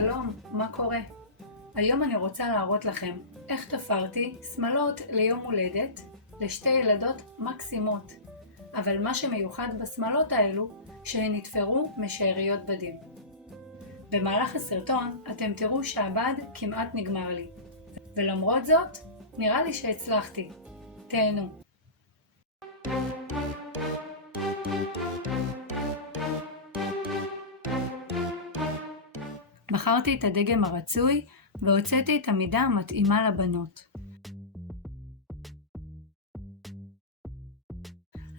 שלום, מה קורה? היום אני רוצה להראות לכם איך תפרתי שמלות ליום הולדת לשתי ילדות מקסימות. אבל מה שמיוחד בשמלות האלו, שהן נתפרו משאריות בדים. במהלך הסרטון אתם תראו שהבד כמעט נגמר לי. ולמרות זאת, נראה לי שהצלחתי. תהנו. בחרתי את הדגם הרצוי והוצאתי את המידה המתאימה לבנות.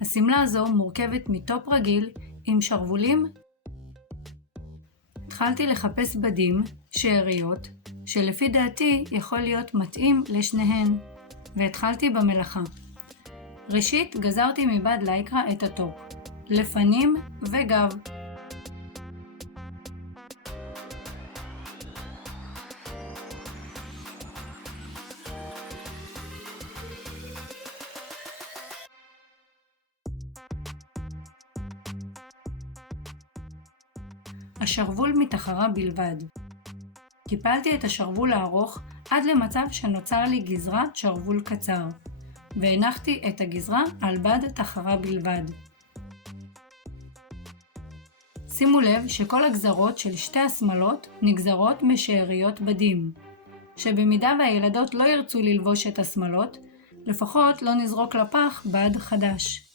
השמלה הזו מורכבת מטופ רגיל עם שרוולים. התחלתי לחפש בדים, שאריות, שלפי דעתי יכול להיות מתאים לשניהן, והתחלתי במלאכה. ראשית גזרתי מבד לייקרה את הטופ, לפנים וגב. השרוול מתחרה בלבד. קיפלתי את השרוול הארוך עד למצב שנוצר לי גזרת שרוול קצר, והנחתי את הגזרה על בד תחרה בלבד. שימו לב שכל הגזרות של שתי השמלות נגזרות משאריות בדים, שבמידה והילדות לא ירצו ללבוש את השמלות, לפחות לא נזרוק לפח בד חדש.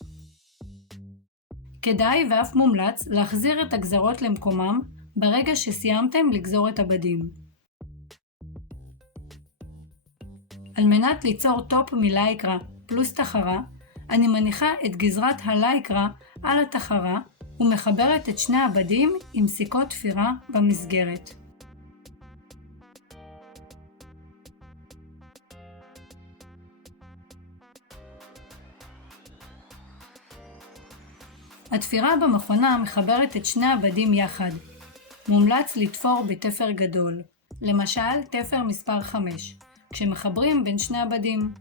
כדאי ואף מומלץ להחזיר את הגזרות למקומם ברגע שסיימתם לגזור את הבדים. על מנת ליצור טופ מלייקרה פלוס תחרה, אני מניחה את גזרת הלייקרה על התחרה ומחברת את שני הבדים עם סיכות תפירה במסגרת. התפירה במכונה מחברת את שני הבדים יחד. מומלץ לתפור בתפר גדול, למשל תפר מספר 5, כשמחברים בין שני הבדים.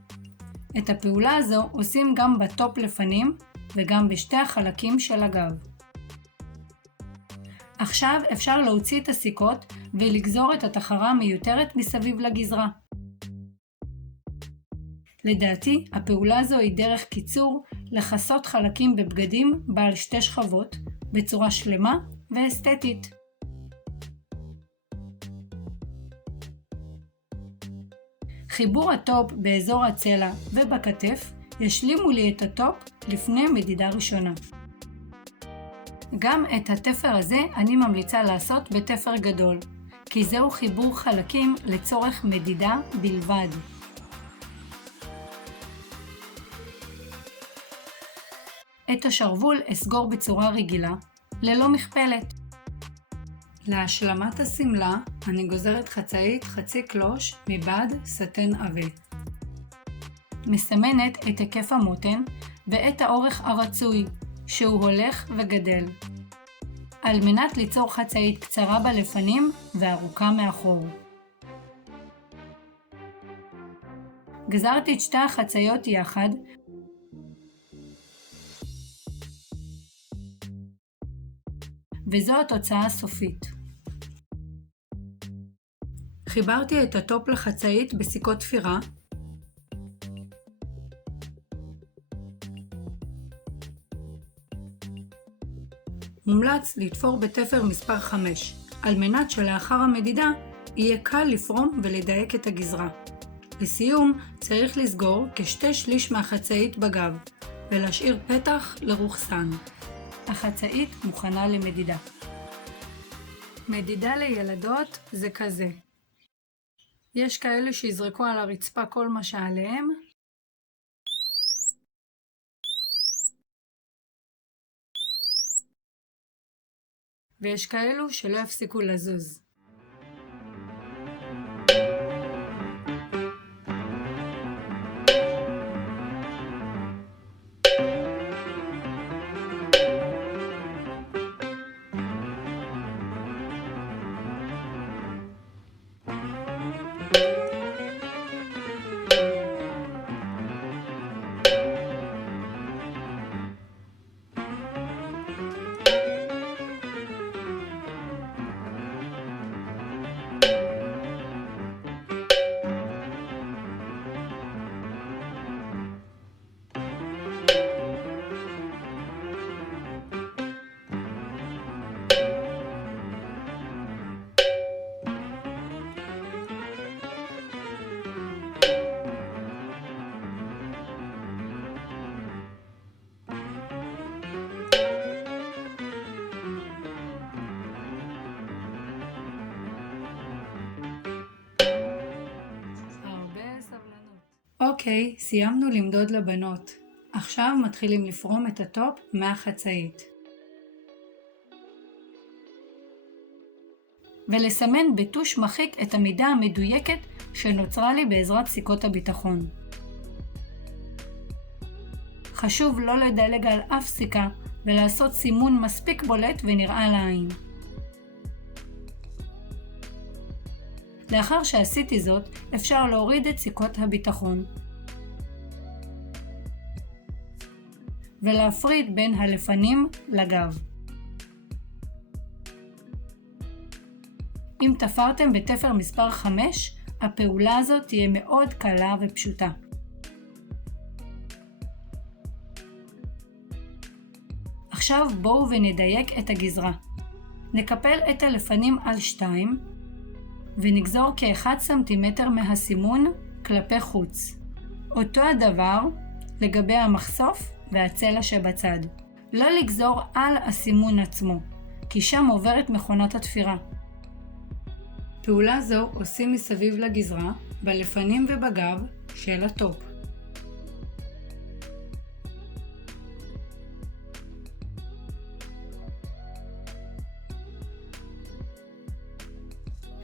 את הפעולה הזו עושים גם בטופ לפנים וגם בשתי החלקים של הגב. עכשיו אפשר להוציא את הסיכות ולגזור את התחרה המיותרת מסביב לגזרה. לדעתי, הפעולה הזו היא דרך קיצור לחסות חלקים בבגדים בעל שתי שכבות בצורה שלמה ואסתטית. חיבור הטופ באזור הצלע ובכתף ישלימו לי את הטופ לפני מדידה ראשונה. גם את התפר הזה אני ממליצה לעשות בתפר גדול, כי זהו חיבור חלקים לצורך מדידה בלבד. את השרוול אסגור בצורה רגילה, ללא מכפלת. להשלמת השמלה אני גוזרת חצאית חצי קלוש מבד סטן עבה. מסמנת את היקף המותן ואת האורך הרצוי, שהוא הולך וגדל, על מנת ליצור חצאית קצרה בלפנים וארוכה מאחור. גזרתי את שתי החצאיות יחד, וזו התוצאה הסופית. חיברתי את הטופ לחצאית בסיכות תפירה, מומלץ לתפור בתפר מספר 5, על מנת שלאחר המדידה יהיה קל לפרום ולדייק את הגזרה. לסיום צריך לסגור כ2/3 מהחצאית בגב, ולהשאיר פתח לרוחסן. החצאית מוכנה למדידה. מדידה לילדות זה כזה. יש כאלה שיזרקו על הרצפה כל מה שעליהם, ויש כאלו שלא יפסיקו לזוז. אוקיי, סיימנו למדוד לבנות. עכשיו מתחילים לפרום את הטופ מהחצאית. ולסמן בטוש מחיק את המידה המדויקת שנוצרה לי בעזרת סיכות הביטחון. חשוב לא לדלג על אף סיכה ולעשות סימון מספיק בולט ונראה לעין. לאחר שעשיתי זאת, אפשר להוריד את סיכות הביטחון ולהפריד בין הלפנים לגב. אם תפרתם בתפר מספר 5, הפעולה הזאת תהיה מאוד קלה ופשוטה. עכשיו בואו ונדייק את הגזרה. נקפל את הלפנים על 2 ונגזור כ1 סנטימטר מהסימון כלפי חוץ. אותו הדבר לגבי המחשוף והצלע שבצד. לא לגזור על הסימון עצמו, כי שם עוברת מכונת התפירה. פעולה זו עושים מסביב לגזרה, בלפנים ובגב של הטופ.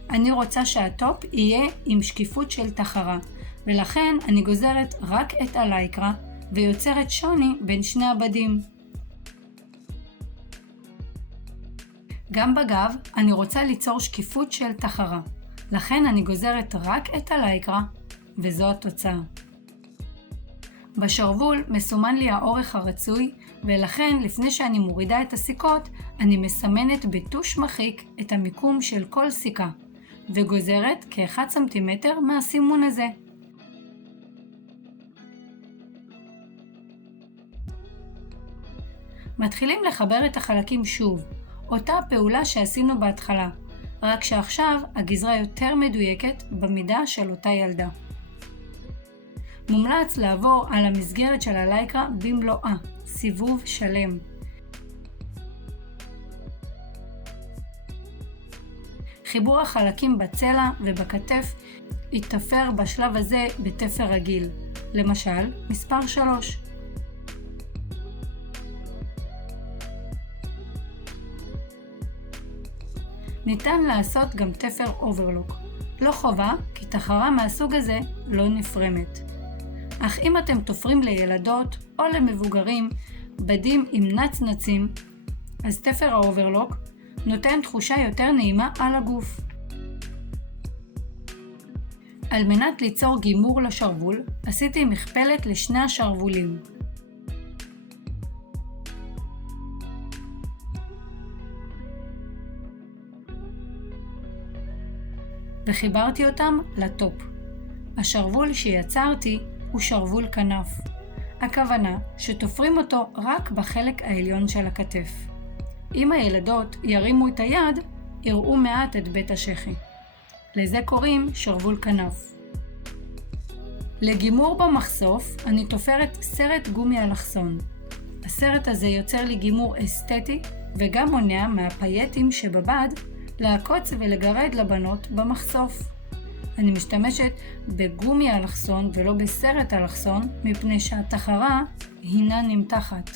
אני רוצה שהטופ יהיה עם שקיפות של תחרה, ולכן אני גוזרת רק את הלייקרה ויוצרת שוני בין שני הבדים. גם בגב אני רוצה ליצור שקיפות של תחרה, לכן אני גוזרת רק את הלייקרה, וזו התוצאה. בשרוול מסומן לי האורך הרצוי, ולכן לפני שאני מורידה את הסיכות, אני מסמנת בטוש מחיק את המיקום של כל סיכה, וגוזרת כ1 סנטימטר מהסימון הזה. מתחילים לחבר את החלקים שוב, אותה הפעולה שעשינו בהתחלה, רק שעכשיו הגזרה יותר מדויקת במידה של אותה ילדה. מומלץ לעבור על המסגרת של הלייקרה במלואה, סיבוב שלם. חיבור החלקים בצלע ובכתף יתפר בשלב הזה בתפר רגיל, למשל מספר 3. ניתן לעשות גם תפר אוברלוק. לא חובה, כי תחרה מהסוג הזה לא נפרמת. אך אם אתם תופרים לילדות או למבוגרים בדים עם נצנצים, אז תפר האוברלוק נותן תחושה יותר נעימה על הגוף. על מנת ליצור גימור לשרוול, עשיתי מכפלת לשני השרוולים. וחיברתי אותם לטופ. השרוול שיצרתי הוא שרוול כנף. הכוונה שתופרים אותו רק בחלק העליון של הכתף. אם הילדות ירימו את היד, יראו מעט את בית השכי. לזה קוראים שרוול כנף. לגימור במחשוף אני תופרת סרט גומי אלכסון. הסרט הזה יוצר לי גימור אסתטי וגם מונע מהפייטים שבבד לעקוץ ולגרד לבנות במחשוף. אני משתמשת בגומי אלכסון ולא בסרט אלכסון מפני שהתחרה הינה נמתחת.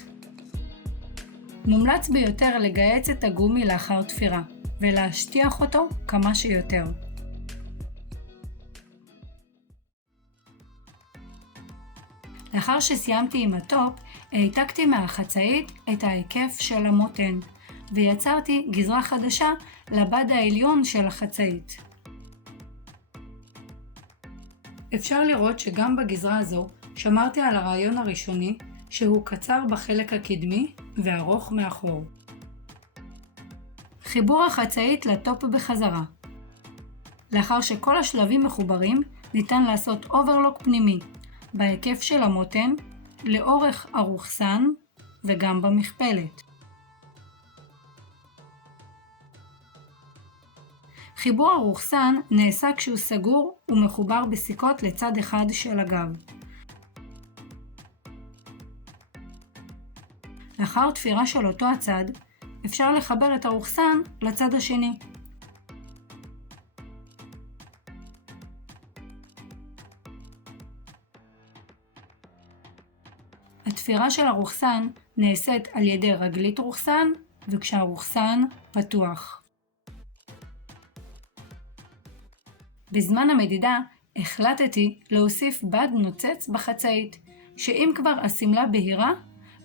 מומלץ ביותר לגייץ את הגומי לאחר תפירה ולהשטיח אותו כמה שיותר. לאחר שסיימתי עם הטופ, העתקתי מהחצאית את ההיקף של המותן ויצרתי גזרה חדשה לבד העליון של החצאית. אפשר לראות שגם בגזרה הזו שמרתי על הרעיון הראשוני שהוא קצר בחלק הקדמי וארוך מאחור. חיבור החצאית לטופ בחזרה. לאחר שכל השלבים מחוברים, ניתן לעשות אוברלוק פנימי בהיקף של המותן, לאורך הרוחסן וגם במכפלת. חיבור הרוחסן נעשה כשהוא סגור ומחובר בסיכות לצד אחד של הגב. לאחר תפירה של אותו הצד, אפשר לחבר את הרוחסן לצד השני. התפירה של הרוכסן נעשית על ידי רגלית רוכסן וכשהרוכסן פתוח. בזמן המדידה החלטתי להוסיף בד נוצץ בחצאית, שאם כבר הסמלה בהירה,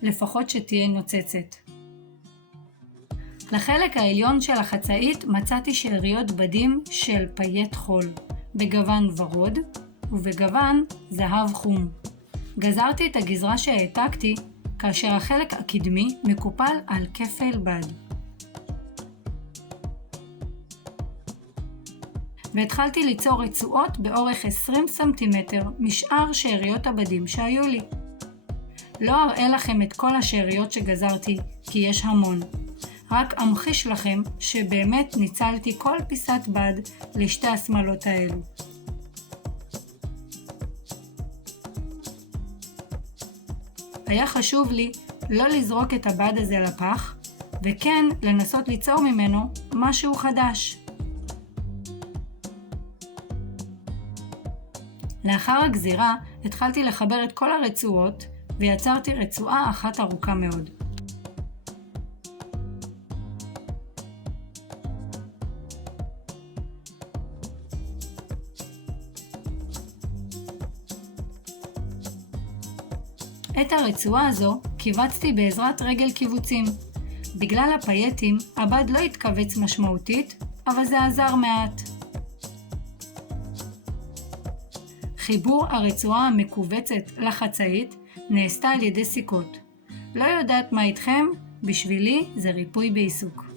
לפחות שתהיה נוצצת. לחלק העליון של החצאית מצאתי שאריות בדים של פייט חול, בגוון ורוד ובגוון זהב חום. גזרתי את הגזרה שהעתקתי, כאשר החלק הקדמי מקופל על כפל בד. והתחלתי ליצור רצועות באורך 20 סנטימטר משאר שאריות הבדים שהיו לי. לא אראה לכם את כל השאריות שגזרתי, כי יש המון. רק אמחיש לכם שבאמת ניצלתי כל פיסת בד לשתי השמלות האלו. היה חשוב לי לא לזרוק את הבד הזה לפח, וכן לנסות ליצור ממנו משהו חדש. לאחר הגזירה התחלתי לחבר את כל הרצועות ויצרתי רצועה אחת ארוכה מאוד. את הרצועה הזו קיבצתי בעזרת רגל קיבוצים. בגלל הפייטים הבד לא התכווץ משמעותית, אבל זה עזר מעט. חיבור הרצועה המקובצת לחצאית נעשתה על ידי סיכות. לא יודעת מה איתכם, בשבילי זה ריפוי בעיסוק.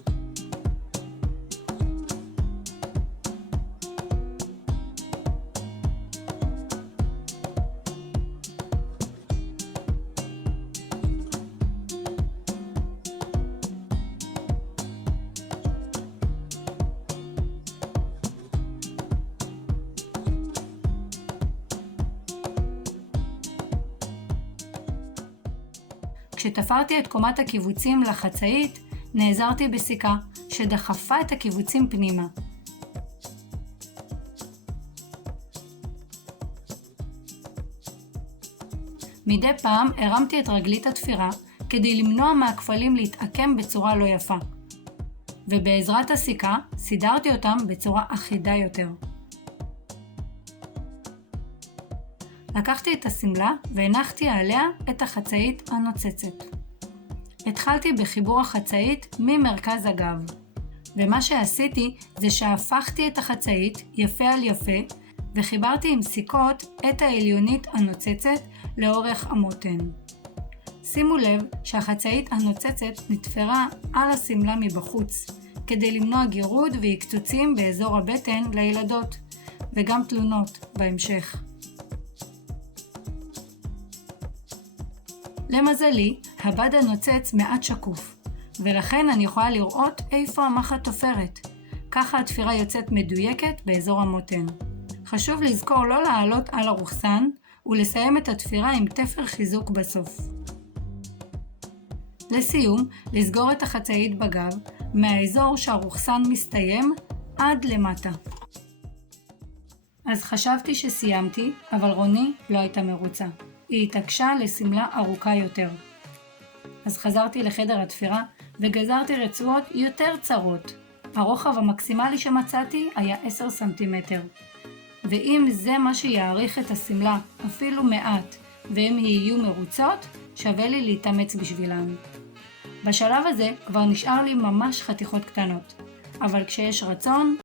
כשתפרתי את קומת הקיבוצים לחצאית, נעזרתי בסיכה שדחפה את הקיבוצים פנימה. מדי פעם הרמתי את רגלית התפירה כדי למנוע מהכפלים להתעקם בצורה לא יפה. ובעזרת הסיכה סידרתי אותם בצורה אחידה יותר. לקחתי את הסמלה והנחתי עליה את החצאית הנוצצת. התחלתי בחיבור החצאית ממרכז הגב. ומה שעשיתי זה שהפכתי את החצאית יפה על יפה וחיברתי עם סיכות את העליונית הנוצצת לאורך המותן. שימו לב שהחצאית הנוצצת נתפרה על הסמלה מבחוץ כדי למנוע גירוד והקצוצים באזור הבטן לילדות וגם תלונות בהמשך. למזלי, הבד הנוצץ מעט שקוף, ולכן אני יכולה לראות איפה המחט תופרת. ככה התפירה יוצאת מדויקת באזור המותן. חשוב לזכור לא לעלות על הרוכסן ולסיים את התפירה עם תפר חיזוק בסוף. לסיום, לסגור את החצאית בגב מהאזור שהרוכסן מסתיים עד למטה. אז חשבתי שסיימתי, אבל רוני לא הייתה מרוצה. היא התעקשה לסמלה ארוכה יותר. אז חזרתי לחדר התפירה וגזרתי רצועות יותר צרות. הרוחב המקסימלי שמצאתי היה 10 סנטימטר. ואם זה מה שיעריך את הסמלה אפילו מעט, והם יהיו מרוצות, שווה לי להתאמץ בשבילן. בשלב הזה כבר נשאר לי ממש חתיכות קטנות. אבל כשיש רצון,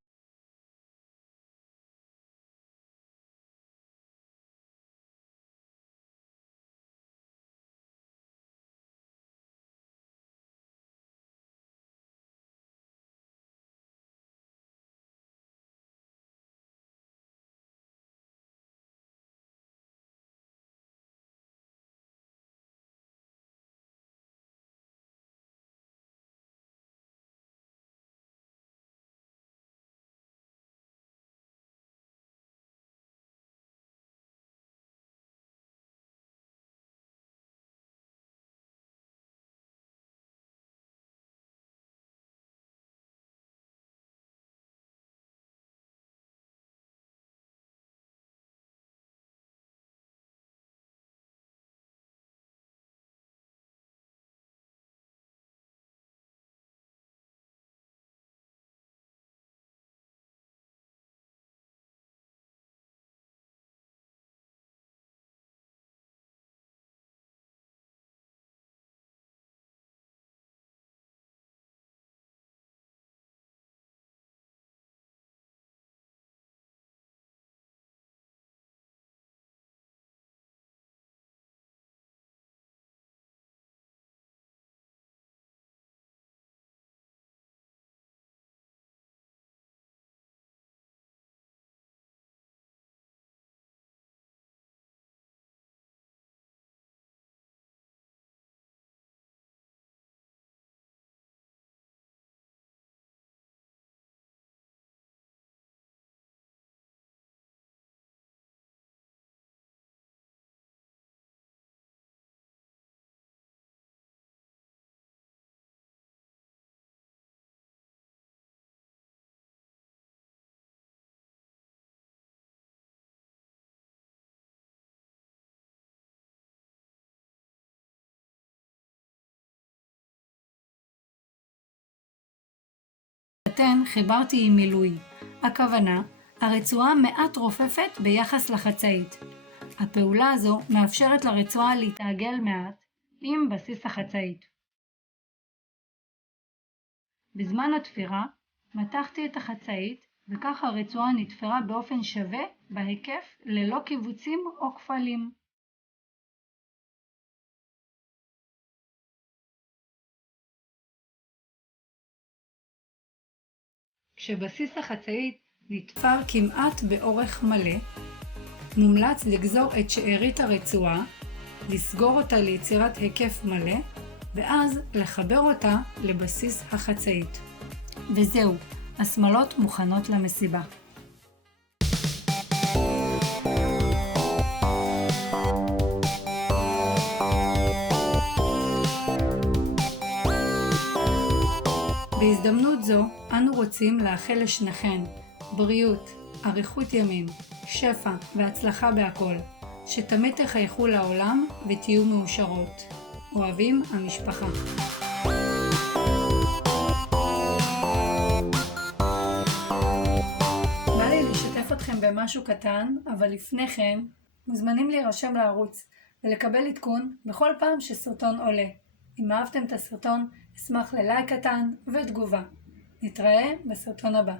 מתחתן חיברתי עם מילוי. הכוונה, הרצועה מעט רופפת ביחס לחצאית. הפעולה הזו מאפשרת לרצועה להתעגל מעט עם בסיס החצאית. בזמן התפירה מתחתי את החצאית וכך הרצועה נתפרה באופן שווה בהיקף ללא קיבוצים או כפלים. כשבסיס החצאית נתפר כמעט באורך מלא, מומלץ לגזור את שארית הרצועה, לסגור אותה ליצירת היקף מלא, ואז לחבר אותה לבסיס החצאית. וזהו, השמלות מוכנות למסיבה. בהזדמנות זו, אנו רוצים לאחל לשניכן בריאות, אריכות ימים, שפע והצלחה בהכל, שתמיד תחייכו לעולם ותהיו מאושרות. אוהבים, המשפחה. בא לי לשתף אתכם במשהו קטן, אבל לפני כן מוזמנים להירשם לערוץ ולקבל עדכון בכל פעם שסרטון עולה. אם אהבתם את הסרטון, אשמח ללייק קטן ותגובה. נתראה בסרטון הבא.